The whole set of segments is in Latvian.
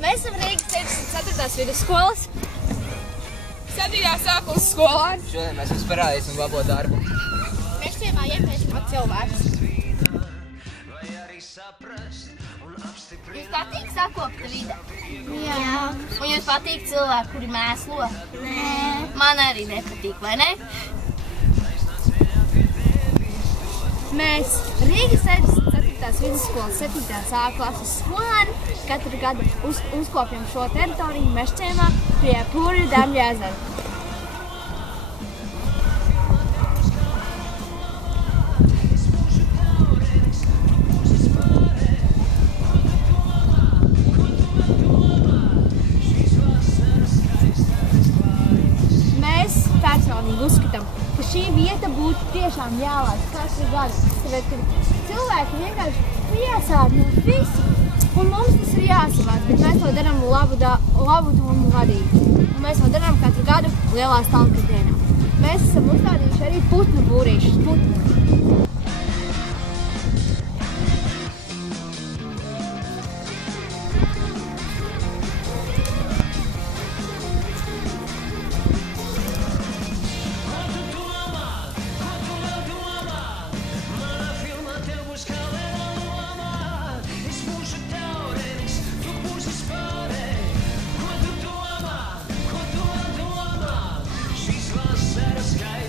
Mēs esam Rīgas 64. vidusskolas 7. sākuma skolāni. Šodien mēs jums parādīsim labo darbu. Mēs ciemā iepēsim cilvēkus. Jums patīk sakopta vide? Jā. Un jums patīk cilvēki, kuri mēslo? Nē. Man arī nepatīk, vai ne? Mēs Rīgas 64. vidusskolas 7. A klases skolāni katru gadu uzkopjam šo teritoriju Mežciemā pie Pūrju Damļu ezera. Mēs personīgi uzskatām, ka šī vieta būtu tiešām jālaist katru gadu, tāpēc, ka cilvēki vienkārši piesārņo visu, un mums tas ir jāsavāc, bet mēs to darām labu domu vadīgi. Un mēs to darām katru gadu lielā stalkas dienā. Mēs esam uzstādījuši arī putnu būrīšus.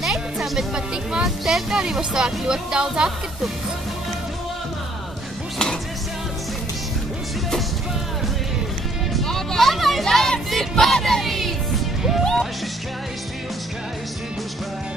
Neticam, bet pat tik maz teritorija var savākt ļoti daudz atkritumus. Labais darbs ir padarīts! Skaisti un skaisti būs pēc.